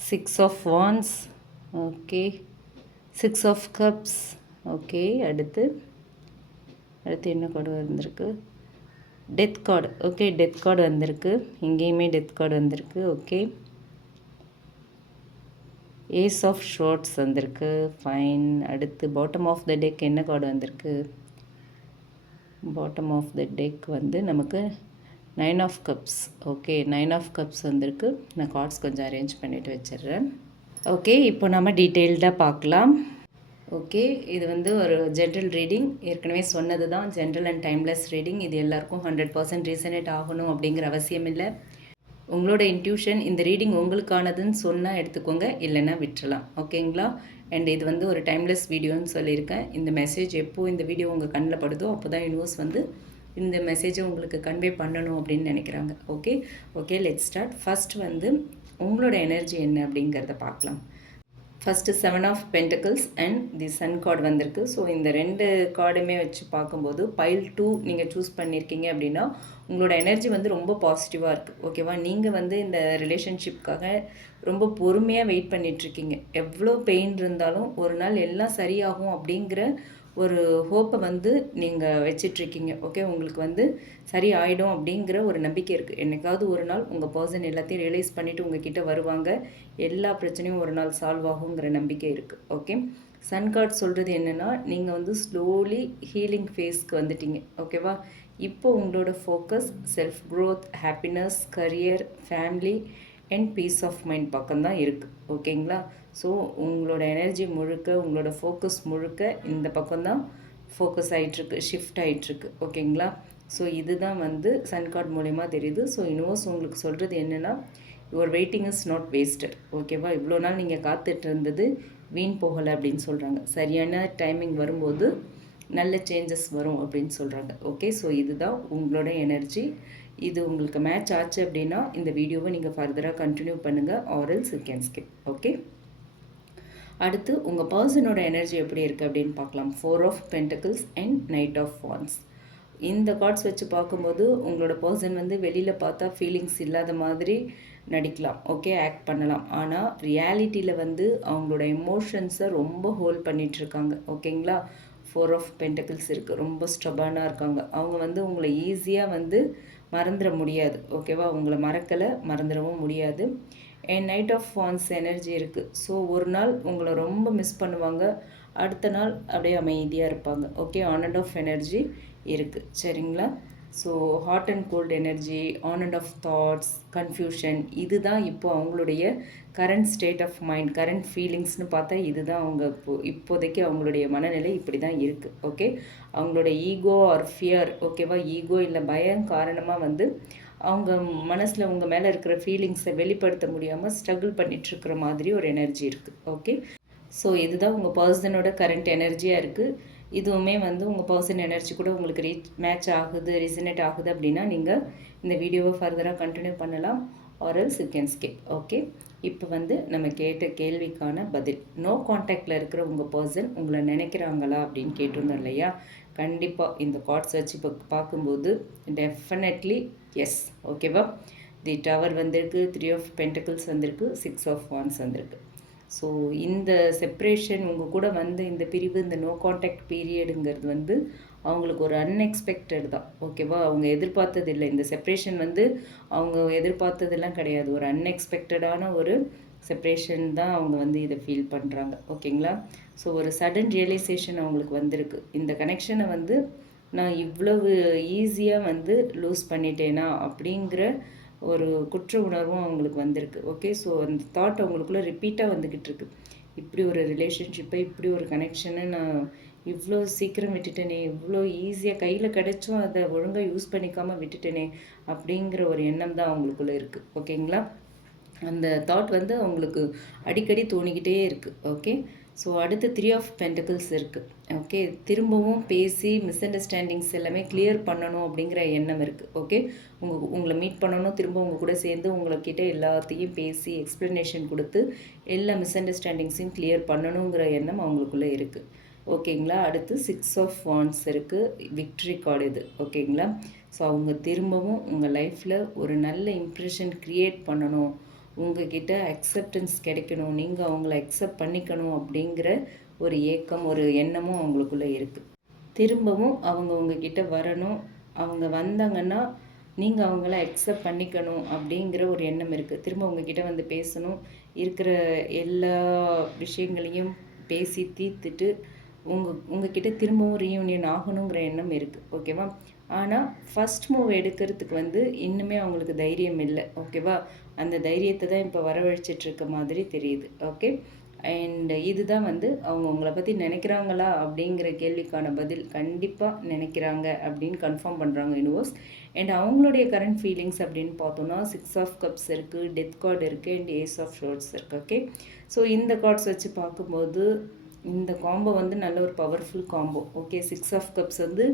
6 of wands. Okay, 6 of cups. Okay, அடுத்து என்ன கார்டு வந்திருக்கு? Death card. Okay, death card வந்திருக்கு. இங்கேயுமே டெத் கார்டு வந்திருக்கு. ஓகே, ஏஸ் ஆஃப் ஷார்ட்ஸ் வந்திருக்கு. ஃபைன். அடுத்து பாட்டம் ஆஃப் த டெக் என்ன கார்டு வந்திருக்கு? பாட்டம் ஆஃப் த டெக் வந்து நமக்கு 9 of cups. Okay, 9 of cups வந்திருக்கு. நான் கார்ட்ஸ் கொஞ்சம் அரேஞ்ச் பண்ணிவிட்டு வச்சிடுறேன். ஓகே, இப்போ நம்ம டீட்டெயில்டாக பார்க்கலாம். ஓகே, இது வந்து ஒரு ஜென்ரல் ரீடிங். ஏற்கனவே சொன்னது தான், ஜென்ரல் அண்ட் டைம்லெஸ் ரீடிங். இது எல்லாருக்கும் 100% ரீசனேட் ஆகணும் அப்படிங்கிற அவசியம் இல்லை. உங்களோட இன்ட்யூஷன் இந்த ரீடிங் உங்களுக்கானதுன்னு சொன்னால் எடுத்துக்கோங்க, இல்லைன்னா விட்டுறலாம். ஓகேங்களா? அண்ட் இது வந்து ஒரு டைம்லெஸ் வீடியோன்னு சொல்லியிருக்கேன். இந்த மெசேஜ் எப்போது இந்த வீடியோ உங்கள் கண்ணில் படுதோ அப்போ தான் யூனிவர்ஸ் வந்து இந்த மெசேஜை உங்களுக்கு கன்வே பண்ணணும் அப்படின்னு நினைக்கிறாங்க. Okay, let's start. ஃபஸ்ட் வந்து உங்களோட எனர்ஜி என்ன அப்படிங்கிறத பார்க்கலாம். First 7 of pentacles and the sun card வந்திருக்கு. ஸோ இந்த 2 கார்டுமே வச்சு பார்க்கும்போது பைல் 2 நீங்கள் சூஸ் பண்ணியிருக்கீங்க அப்படின்னா உங்களோட எனர்ஜி வந்து ரொம்ப பாசிட்டிவாக இருக்குது. ஓகேவா? நீங்கள் வந்து இந்த ரிலேஷன்ஷிப்காக ரொம்ப பொறுமையாக வெயிட் பண்ணிகிட்ருக்கீங்க. எவ்வளோ பெயின் இருந்தாலும் ஒரு நாள் எல்லாம் சரியாகும் அப்படிங்கிற ஒரு ஹோப்பை வந்து நீங்கள் வச்சிட்ருக்கீங்க. ஓகே, உங்களுக்கு வந்து சரி ஆகிடும் அப்படிங்கிற ஒரு நம்பிக்கை இருக்குது. என்னைக்காவது ஒரு நாள் உங்கள் பர்சன் எல்லாத்தையும் ரியலைஸ் பண்ணிவிட்டு உங்கள் கிட்டே வருவாங்க, எல்லா பிரச்சனையும் ஒரு நாள் சால்வ் ஆகுங்கிற நம்பிக்கை இருக்குது. ஓகே, சன் கார்டு சொல்கிறது என்னென்னா, நீங்கள் வந்து ஸ்லோலி ஹீலிங் ஃபேஸ்க்கு வந்துட்டீங்க. ஓகேவா? இப்போ உங்களோட focus self growth, happiness, career, family and peace of mind பக்கம்தான் இருக்குது. ஓகேங்களா? ஸோ உங்களோட எனர்ஜி முழுக்க, உங்களோட ஃபோக்கஸ் முழுக்க இந்த பக்கம்தான் ஃபோக்கஸ் ஆகிட்டுருக்கு, ஷிஃப்ட் ஆகிட்டுருக்கு. ஓகேங்களா? ஸோ இதுதான் வந்து சன் கார்டு மூலயமா தெரியுது. ஸோ யூனிவர்ஸ் உங்களுக்கு சொல்கிறது என்னென்னா, your waiting is not wasted. ஓகேவா? இவ்வளோ நாள் நீங்கள் காத்துட்டு இருந்தது வீண் போகலை அப்படின்னு சொல்கிறாங்க. சரியான டைமிங் வரும்போது நல்ல சேஞ்சஸ் வரும் அப்படின்னு சொல்கிறாங்க. ஓகே, ஸோ இதுதான் உங்களோட எனர்ஜி. இது உங்களுக்கு மேட்ச் ஆச்சு அப்படின்னா இந்த வீடியோவை நீங்கள் ஃபர்தராக கண்டினியூ பண்ணுங்கள், or else you can skip. Okay, அடுத்து உங்கள் பர்சனோட எனர்ஜி எப்படி இருக்குது அப்படின்னு பார்க்கலாம். 4 of pentacles and knight of wands. இந்த கார்ட்ஸ் வச்சு பார்க்கும்போது உங்களோட பர்சன் வந்து வெளியில் பார்த்தா ஃபீலிங்ஸ் இல்லாத மாதிரி நடிக்கலாம். ஓகே, ஆக்ட் பண்ணலாம். ஆனால் ரியாலிட்டியில் வந்து அவங்களோட எமோஷன்ஸை ரொம்ப ஹோல்ட் பண்ணிகிட்ருக்காங்க. ஓகேங்களா? 4 ஆஃப் பென்டக்கிள்ஸ் இருக்குது. ரொம்ப ஸ்டபானாக இருக்காங்க. அவங்க வந்து உங்களை ஈஸியாக வந்து மறந்துட முடியாது. ஓகேவா? உங்களை மறக்கலை, மறந்துடவும் முடியாது. And knight of wands energy இருக்குது. ஸோ ஒரு நாள் உங்களை ரொம்ப மிஸ் பண்ணுவாங்க, அடுத்த நாள் அப்படியே அமைதியாக இருப்பாங்க. Okay, on and off energy இருக்குது. சரிங்களா? So hot and cold energy, on and off thoughts, confusion, இதுதான் இப்போ அவங்களுடைய current state of mind, current ஃபீலிங்ஸ்னு பார்த்தா இதுதான் அவங்க இப்போதைக்கு அவங்களுடைய மனநிலை இப்படி தான் இருக்குது. ஓகே, அவங்களோட ஈகோ ஆர் ஃபியர், ஓகேவா, ஈகோ இல்லை பயம் காரணமாக வந்து அவங்க மனசில் உங்கள் மேலே இருக்கிற ஃபீலிங்ஸை வெளிப்படுத்த முடியாமல் ஸ்ட்ரகிள் பண்ணிகிட்ருக்கிற மாதிரி ஒரு எனர்ஜி இருக்குது. ஓகே, ஸோ இதுதான் உங்கள் பர்சனோட கரண்ட் எனர்ஜியாக இருக்குது. இதுவுமே வந்து உங்கள் பர்சன் எனர்ஜி கூட உங்களுக்கு மேட்ச் ஆகுது, ரிசனேட் ஆகுது அப்படின்னா நீங்கள் இந்த வீடியோவை ஃபர்தராக கண்டினியூ பண்ணலாம், or else you can skip. Okay, இப்போ வந்து நம்ம கேட்ட கேள்விக்கான பதில். நோ காண்டாக்டில் இருக்கிற உங்கள் பர்சன் உங்களை நினைக்கிறாங்களா அப்படின்னு கேட்டிருந்தோம் இல்லையா? கண்டிப்பாக இந்த கார்ட்ஸ் வச்சு இப்போ பார்க்கும்போது டெஃபினெட்லி எஸ். ஓகேவா, தி டவர் வந்திருக்கு, 3 ஆஃப் பென்டக்கிள்ஸ் வந்திருக்கு, 6 ஆஃப் வான்ஸ் வந்திருக்கு. ஸோ இந்த செப்ரேஷன் உங்கள் கூட வந்து இந்த பிரிவு, இந்த நோ காண்டாக்ட் பீரியடுங்கிறது வந்து அவங்களுக்கு ஒரு அன்எக்ஸ்பெக்டட் தான். ஓகேவா, அவங்க எதிர்பார்த்தது இல்லை. இந்த செப்ரேஷன் வந்து அவங்க எதிர்பார்த்ததெல்லாம் கிடையாது. ஒரு அன்எக்ஸ்பெக்டடான ஒரு செப்ரேஷன் தான் அவங்க வந்து இதை ஃபீல் பண்ணுறாங்க. ஓகேங்களா, ஸோ ஒரு சடன் ரியலைசேஷன் அவங்களுக்கு வந்திருக்கு. இந்த கனெக்ஷனை வந்து நான் இவ்வளவு ஈஸியாக வந்து லூஸ் பண்ணிட்டேனா அப்படிங்கிற ஒரு குற்ற உணர்வும் அவங்களுக்கு வந்திருக்கு. ஓகே, ஸோ அந்த தாட் அவங்களுக்குள்ளே ரிப்பீட்டாக வந்துக்கிட்டு இருக்கு. இப்படி ஒரு ரிலேஷன்ஷிப்பை, இப்படி ஒரு கனெக்ஷனை நான் இவ்வளோ சீக்கிரம் விட்டுட்டேனே, இவ்வளோ ஈஸியாக கையில் கிடைச்சும் அதை ஒழுங்காக யூஸ் பண்ணிக்காமல் விட்டுட்டேனே அப்படிங்கிற ஒரு எண்ணம் தான் அவங்களுக்குள்ளே இருக்குது. ஓகேங்களா, அந்த தாட் வந்து அவங்களுக்கு அடிக்கடி தோணிக்கிட்டே இருக்குது. ஓகே, ஸோ அடுத்து 3 ஆஃப் பென்டக்கிள்ஸ் இருக்குது. ஓகே, திரும்பவும் பேசி மிஸ் அண்டர்ஸ்டாண்டிங்ஸ் எல்லாமே கிளியர் பண்ணணும் அப்படிங்கிற எண்ணம் இருக்குது. ஓகே, உங்களை மீட் பண்ணணும், திரும்ப உங்கள் கூட சேர்ந்து உங்கள்கிட்ட எல்லாத்தையும் பேசி எக்ஸ்ப்ளனேஷன் கொடுத்து எல்லா மிஸ் அண்டர்ஸ்டாண்டிங்ஸையும் கிளியர் பண்ணணுங்கிற எண்ணம் அவங்களுக்குள்ளே இருக்குது. ஓகேங்களா, அடுத்து 6 ஆஃப் வான்ஸ் இருக்குது, விக்ட்ரி கார்டு இது. ஓகேங்களா, ஸோ அவங்க திரும்பவும் உங்கள் லைஃப்பில் ஒரு நல்ல இம்ப்ரெஷன் க்ரியேட் பண்ணணும், உங்ககிட்ட அக்செப்டன்ஸ் கிடைக்கணும், நீங்கள் அவங்கள அக்செப்ட் பண்ணிக்கணும் அப்படிங்கிற ஒரு ஏக்கம், ஒரு எண்ணமும் அவங்களுக்குள்ளே இருக்குது. திரும்பவும் அவங்க உங்ககிட்ட வரணும், அவங்க வந்தாங்கன்னா நீங்கள் அவங்கள அக்செப்ட் பண்ணிக்கணும் அப்படிங்கிற ஒரு எண்ணம் இருக்குது. திரும்ப உங்ககிட்ட வந்து பேசணும், இருக்கிற எல்லா விஷயங்களையும் பேசி தீர்த்துட்டு உங்ககிட்ட திரும்பவும் ரீயூனியன் ஆகணுங்கிற எண்ணம் இருக்குது. ஓகேவா, ஆனால் ஃபஸ்ட் மூவ் எடுக்கிறதுக்கு வந்து இன்னுமே அவங்களுக்கு தைரியம் இல்லை. ஓகேவா, அந்த தைரியத்தை தான் இப்போ வரவழைச்சிட்ருக்க மாதிரி தெரியுது. ஓகே, அண்ட் இதுதான் வந்து அவங்க உங்களை பற்றி நினைக்கிறாங்களா அப்படிங்கிற கேள்விக்கான பதில். கண்டிப்பாக நினைக்கிறாங்க அப்படின்னு கன்ஃபார்ம் பண்ணுறாங்க யூனிவர்ஸ். அண்ட் அவங்களுடைய கரண்ட் ஃபீலிங்ஸ் அப்படின்னு பார்த்தோன்னா 6 ஆஃப் கப்ஸ் இருக்குது, டெத் கார்டு இருக்குது, அண்ட் ஏஸ் ஆஃப் ஷோர்ட்ஸ் இருக்குது. ஓகே, ஸோ இந்த கார்ட்ஸ் வச்சு பார்க்கும்போது இந்த காம்போ வந்து நல்ல ஒரு powerful combo. Okay, 6 of cups வந்து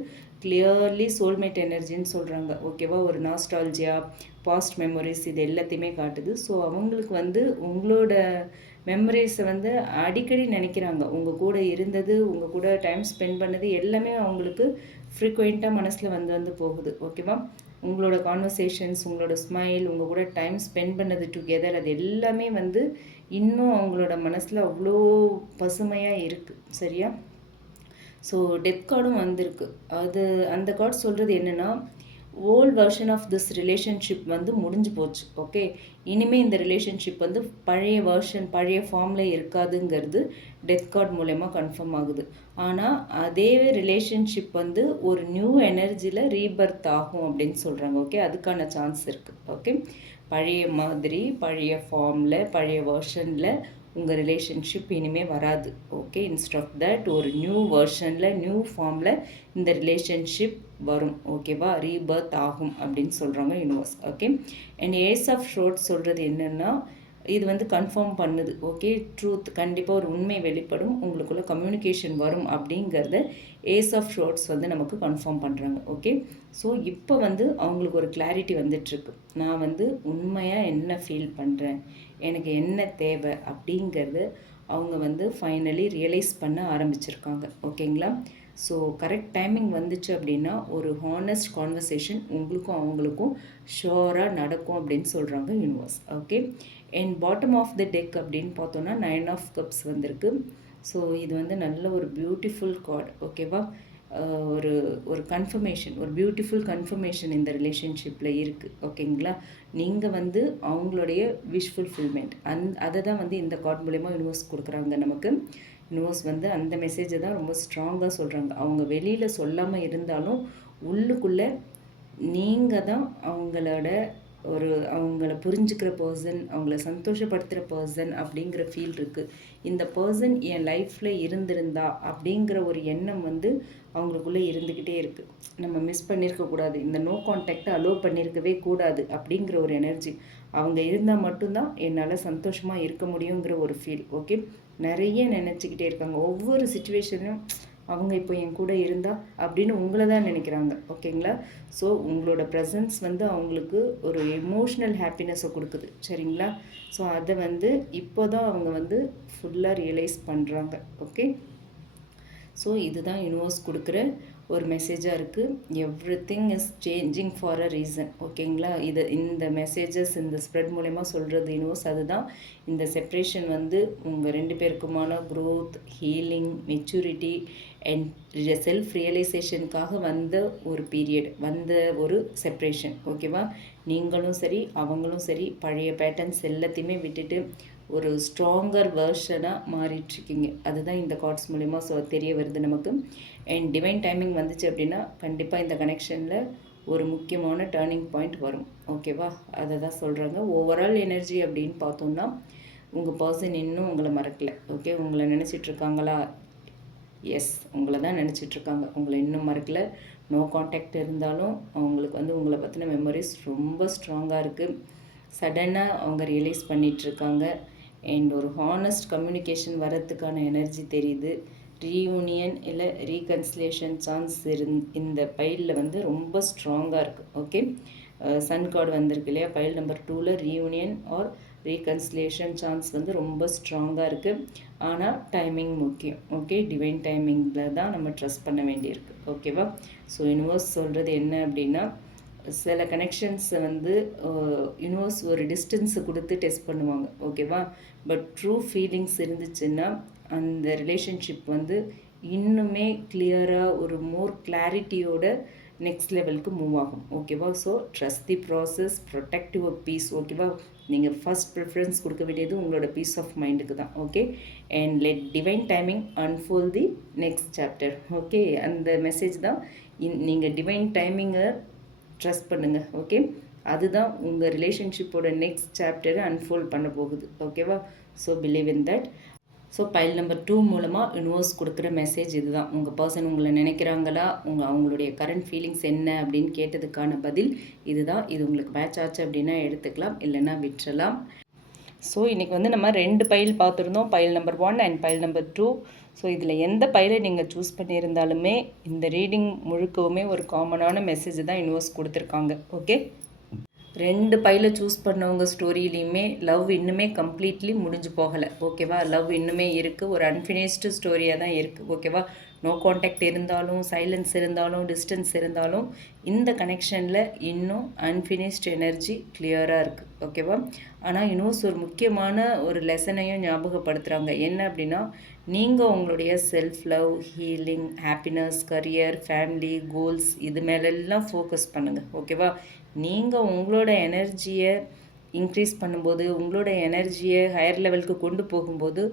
கிளியர்லி சோல்மேட் எனர்ஜின்னு சொல்கிறாங்க. ஓகேவா, ஒரு நாஸ்டால்ஜியா, பாஸ்ட் மெமரிஸ், இது எல்லாத்தையுமே காட்டுது. ஸோ அவங்களுக்கு வந்து உங்களோட மெமரிஸை வந்து அடிக்கடி நினைக்கிறாங்க. உங்கள் கூட இருந்தது, உங்கள் கூட டைம் ஸ்பெண்ட் பண்ணது எல்லாமே அவங்களுக்கு ஃப்ரீக்வெண்ட்டாக மனசில் வந்து போகுது. ஓகேவா, உங்களோட கான்வர்சேஷன்ஸ், உங்களோட ஸ்மைல், உங்கள் கூட டைம் ஸ்பெண்ட் பண்ணது டுகெதர், அது எல்லாமே வந்து இன்னும் அவங்களோட மனசில் அவ்வளோ பசுமையாக இருக்குது. சரியா, ஸோ டெத் கார்டும் வந்திருக்கு. அந்த கார்டு சொல்கிறது என்னென்னா, old version of this relationship வந்து முடிஞ்சு போச்சு. ஓகே, இனிமேல் இந்த ரிலேஷன்ஷிப் வந்து பழைய வெர்ஷன், பழைய ஃபார்மில் இருக்காதுங்கிறது டெத் கார்டு மூலயமா கன்ஃபார்ம் ஆகுது. ஆனால் அதே ரிலேஷன்ஷிப் வந்து ஒரு நியூ எனர்ஜியில் ரீபர்த் ஆகும் அப்படின்னு சொல்கிறாங்க. ஓகே, அதுக்கான சான்ஸ் இருக்குது. ஓகே, பழைய மாதிரி, பழைய ஃபார்மில், பழைய வெர்ஷனில் உங்கள் ரிலேஷன்ஷிப் இனிமேல் வராது. ஓகே, இன்ஸ்ட் ஆஃப் தட் ஒரு நியூ வெர்ஷனில், நியூ ஃபார்மில் இந்த ரிலேஷன்ஷிப் வரும். ஓகேவா, ரீபர்த் ஆகும் அப்படின்னு சொல்கிறாங்க universe. Okay, and ace of swords சொல்கிறது என்னென்னா, இது வந்து கன்ஃபார்ம் பண்ணுது. ஓகே, ட்ரூத், கண்டிப்பாக ஒரு உண்மை வெளிப்படும், உங்களுக்குள்ள கம்யூனிகேஷன் வரும் அப்படிங்கிறத ஏஸ் ஆஃப் ஷோர்ட்ஸ் வந்து நமக்கு கன்ஃபார்ம் பண்ணுறாங்க. ஓகே, ஸோ இப்போ வந்து அவங்களுக்கு ஒரு கிளாரிட்டி வந்துட்டுருக்கு. நான் வந்து உண்மையாக என்ன ஃபீல் பண்ணுறேன், எனக்கு என்ன தேவை அப்படிங்கிறது அவங்க வந்து ஃபைனலி ரியலைஸ் பண்ண ஆரம்பிச்சிருக்காங்க. ஓகேங்களா, ஸோ கரெக்ட் டைமிங் வந்துச்சு அப்படின்னா ஒரு ஹானஸ்ட் கான்வர்சேஷன் உங்களுக்கும் அவங்களுக்கும் ஷோராக நடக்கும் அப்படின்னு சொல்கிறாங்க universe. Okay, and bottom of the deck அப்படின்னு பார்த்தோன்னா 9 ஆஃப் கப்ஸ் வந்திருக்கு. ஸோ இது வந்து நல்ல ஒரு பியூட்டிஃபுல் கார்டு. ஓகேவா, ஒரு ஒரு கன்ஃபர்மேஷன், ஒரு பியூட்டிஃபுல் கன்ஃபர்மேஷன் இந்த ரிலேஷன்ஷிப்பில் இருக்குது. ஓகேங்களா, நீங்கள் வந்து அவங்களுடைய விஷ் ஃபுல்ஃபில்மெண்ட் அதை தான் வந்து இந்த கார்டு மூலயமா யூனிவர்ஸ் கொடுக்குறாங்க நமக்கு. யூனிவர்ஸ் வந்து அந்த மெசேஜை தான் ரொம்ப ஸ்ட்ராங்காக சொல்கிறாங்க. அவங்க வெளியில் சொல்லாமல் இருந்தாலும் உள்ளுக்குள்ளே நீங்கள் தான் அவங்கள புரிஞ்சுக்கிற பர்சன், அவங்கள சந்தோஷப்படுத்துகிற பர்சன் அப்படிங்கிற ஃபீல் இருக்குது. இந்த பர்சன் என் லைஃப்பில் இருந்திருந்தா அப்படிங்கிற ஒரு எண்ணம் வந்து அவங்களுக்குள்ளே இருந்துக்கிட்டே இருக்குது. நம்ம மிஸ் பண்ணியிருக்கக்கூடாது, இந்த நோ கான்டாக்டை அலோவ் பண்ணியிருக்கவே கூடாது அப்படிங்கிற ஒரு எனர்ஜி. அவங்க இருந்தால் மட்டும்தான் என்னால் சந்தோஷமாக இருக்க முடியுங்கிற ஒரு ஃபீல். ஓகே, நிறைய நினச்சிக்கிட்டே இருக்காங்க. ஒவ்வொரு சுச்சுவேஷனும் அவங்க இப்போ என் கூட இருந்தா அப்படின்னு உங்களை தான் நினைக்கிறாங்க. ஓகேங்களா? ஸோ உங்களோட ப்ரெசன்ஸ் வந்து அவங்களுக்கு ஒரு எமோஷ்னல் ஹாப்பினஸை கொடுக்குது. சரிங்களா? ஸோ அதை வந்து இப்போ தான் அவங்க வந்து ஃபுல்லாக ரியலைஸ் பண்ணுறாங்க. ஓகே, ஸோ இதுதான் யூனிவர்ஸ் கொடுக்குற ஒரு மெசேஜாக இருக்குது. Everything is changing for a reason. ஓகேங்களா? இந்த மெசேஜஸ் இந்த ஸ்ப்ரெட் மூலயமா சொல்கிறது யூனிவர்ஸ் அதுதான். இந்த செப்ரேஷன் வந்து உங்கள் 2 பேருக்குமான growth, healing, maturity and self ரியலைசேஷனுக்காக வந்த ஒரு பீரியட், வந்த ஒரு செப்ரேஷன். ஓகேவா? நீங்களும் சரி அவங்களும் சரி பழைய பேட்டர்ன்ஸ் எல்லாத்தையுமே விட்டுட்டு ஒரு ஸ்ட்ராங்கர் வேர்ஷனாக மாறிட்டுருக்கீங்க. அதுதான் இந்த கார்ட்ஸ் மூலிமா தெரிய வருது நமக்கு. அண்ட் டிவைன் டைமிங் வந்துச்சு அப்படின்னா கண்டிப்பாக இந்த கனெக்ஷனில் ஒரு முக்கியமான டேர்னிங் பாயிண்ட் வரும். ஓகேவா? அதை தான் சொல்கிறாங்க. ஓவரால் எனர்ஜி அப்படின்னு பார்த்தோம்னா உங்கள் பர்சன் இன்னும் உங்களை மறக்கலை. ஓகே, உங்களை நினச்சிட்ருக்காங்களா? எஸ், உங்களை தான் நினச்சிட்ருக்காங்க. உங்களை இன்னும் மறக்கலை. நோ கான்டாக்ட் இருந்தாலும் அவங்களுக்கு வந்து உங்களை பற்றின மெமரிஸ் ரொம்ப ஸ்ட்ராங்காக இருக்குது. சடனாக அவங்க ரியலைஸ் பண்ணிகிட்ருக்காங்க. அண்ட் ஒரு ஹானஸ்ட் கம்யூனிகேஷன் வரத்துக்கான எனர்ஜி தெரியுது. ரீயூனியன் இல்லை ரீகன்சிலேஷன் சான்ஸ் இந்த பைலில் வந்து ரொம்ப ஸ்ட்ராங்காக இருக்குது. ஓகே, சன் கார்டு வந்திருக்கு இல்லையா? பைல் நம்பர் 2ல் ரீயூனியன் ஆர் ரீகன்சிலேஷன் சான்ஸ் வந்து ரொம்ப ஸ்ட்ராங்காக இருக்குது. ஆனால் டைமிங் முக்கியம். ஓகே, டிவைன் டைமிங்கில் தான் நம்ம ட்ரஸ்ட் பண்ண வேண்டியிருக்கு. ஓகேவா? ஸோ யூனிவர்ஸ் சொல்கிறது என்ன அப்படின்னா, சில கனெக்ஷன்ஸை வந்து யூனிவர்ஸ் ஒரு டிஸ்டன்ஸு கொடுத்து டெஸ்ட் பண்ணுவாங்க. ஓகேவா? பட் ட்ரூ ஃபீலிங்ஸ் இருந்துச்சுன்னா அந்த ரிலேஷன்ஷிப் வந்து இன்னுமே கிளியராக ஒரு மோர் கிளாரிட்டியோட நெக்ஸ்ட் லெவலுக்கு மூவ் ஆகும். ஓகேவா? So trust the process, protect your peace. ஓகேவா? நீங்கள் ஃபஸ்ட் ப்ரிஃபரன்ஸ் கொடுக்க வேண்டியது உங்களோட பீஸ் ஆஃப் மைண்டுக்கு தான். Okay, and let divine timing unfold the next chapter. Okay, அந்த மெசேஜ் தான். நீங்கள் டிவைன் டைமிங்கை ட்ரஸ்ட் பண்ணுங்கள். ஓகே, அதுதான் உங்கள் ரிலேஷன்ஷிப்போட நெக்ஸ்ட் சாப்டரை அன்ஃபோல்ட் பண்ண போகுது. ஓகேவா? So believe in that. So file number 2 மூலமாக யூனிவர்ஸ் கொடுக்குற மெசேஜ் இதுதான். உங்கள் பர்சன் உங்களை நினைக்கிறாங்களா, அவங்களுடைய கரண்ட் ஃபீலிங்ஸ் என்ன அப்படின்னு கேட்டதுக்கான பதில் இதுதான். இது உங்களுக்கு மேட்ச் ஆச்சு அப்படின்னா எடுத்துக்கலாம், இல்லைன்னா விட்டுறலாம். ஸோ இன்றைக்கி வந்து நம்ம 2 பைல் பார்த்துருந்தோம், file number 1 and file number 2. So இதில் எந்த பைலை நீங்கள் சூஸ் பண்ணியிருந்தாலுமே இந்த ரீடிங் முழுக்கவுமே ஒரு காமனான மெசேஜ் தான் யூனிவர்ஸ் கொடுத்துருக்காங்க. ஓகே, 2 பையில சூஸ் பண்ணவங்க ஸ்டோரியிலையுமே லவ் இன்னுமே கம்ப்ளீட்லி முடிஞ்சு போகலை. ஓகேவா? லவ் இன்னுமே இருக்குது, ஒரு அன்ஃபினிஷ்டு ஸ்டோரியாக தான் இருக்குது. ஓகேவா? நோ கான்டாக்ட் இருந்தாலும், சைலன்ஸ் இருந்தாலும், டிஸ்டன்ஸ் இருந்தாலும் இந்த கனெக்ஷனில் இன்னும் அன்ஃபினிஷ்டு எனர்ஜி கிளியராக இருக்குது. ஓகேவா? ஆனால் யூனிவர்ஸ் ஒரு முக்கியமான ஒரு லெசனையும் ஞாபகப்படுத்துகிறாங்க. என்ன அப்படின்னா, நீங்கள் உங்களுடைய self love, healing, happiness, career, family, goals இது மேலெல்லாம் ஃபோக்கஸ் பண்ணுங்கள். ஓகேவா? நீங்கள் உங்களோட எனர்ஜியை இன்க்ரீஸ் பண்ணும்போது, உங்களோட எனர்ஜியை ஹையர் லெவலுக்கு கொண்டு போகும்போது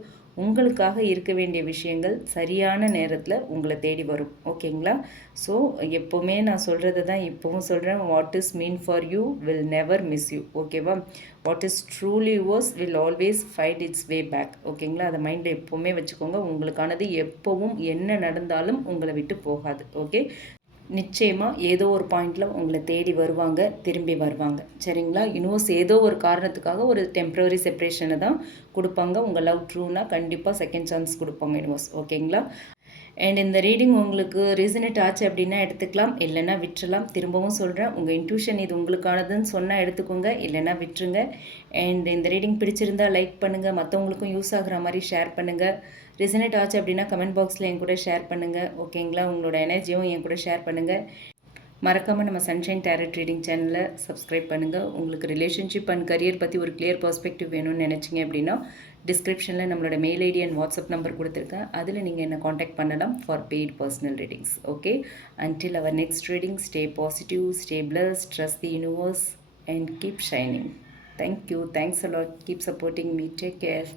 உங்களுக்காக இருக்க வேண்டிய விஷயங்கள் சரியான நேரத்தில் உங்களை தேடி வரும். ஓகேங்களா? ஸோ எப்போவுமே நான் சொல்கிறது தான் இப்போவும் சொல்கிறேன். What is mean for you will never miss you. ஓகேவா? What is truly yours will always find its way back. ஓகேங்களா? அதை மைண்டில் எப்போவுமே வச்சுக்கோங்க. உங்களுக்கானது எப்போவும் என்ன நடந்தாலும் உங்களை விட்டு போகாது. ஓகே, நிச்சயமாக ஏதோ ஒரு பாயிண்டில் உங்களை தேடி வருவாங்க, திரும்பி வருவாங்க. சரிங்களா? யூனிவர்ஸ் ஏதோ ஒரு காரணத்துக்காக ஒரு டெம்ப்ரவரி செப்ரேஷனை தான் கொடுப்பாங்க. உங்கள் லவ் ட்ரூனா கண்டிப்பாக செகண்ட் சான்ஸ் கொடுப்பாங்க யூனிவர்ஸ். ஓகேங்களா? அண்ட் இந்த ரீடிங் உங்களுக்கு ரீசனேட் ஆச்சு அப்படின்னா எடுத்துக்கலாம், இல்லைன்னா விட்டுறலாம். திரும்பவும் சொல்கிறேன், உங்கள் இன்ட்யூஷன் இது உங்களுக்கானதுன்னு சொன்னால் எடுத்துக்கோங்க, இல்லைன்னா விட்டுருங்க. அண்ட் இந்த ரீடிங் பிடிச்சிருந்தால் லைக் பண்ணுங்கள், மற்றவங்களுக்கும் யூஸ் ஆகிற மாதிரி ஷேர் பண்ணுங்கள். ரிசனேட் ஆச்சு அப்படின்னா கமெண்ட் பாக்ஸில் என் கூட ஷேர் பண்ணுங்கள். ஓகேங்களா? உங்களோட எனர்ஜியும் என் கூட ஷேர் பண்ணுங்கள். மறக்காமல் நம்ம சன்ஷைன் டேரட் ரீடிங் சேனலை சப்ஸ்கிரைப் பண்ணுங்கள். உங்களுக்கு ரிலேஷன்ஷிப் அண்ட் கரியர் பற்றி ஒரு கிளியர் பர்ஸ்பெக்டிவ் வேணும்னு நினச்சிங்க அப்படின்னா டிஸ்கிரிப்ஷனில் நம்மளோட mail ID and WhatsApp number கொடுத்துருக்கேன். அதில் நீங்கள் என்ன காண்டாக்ட் பண்ணலாம் for paid personal readings. Okay, until our next reading, stay positive, stay blessed, trust the universe and keep shining. Thank you. Thanks a lot. Keep supporting me. Take care.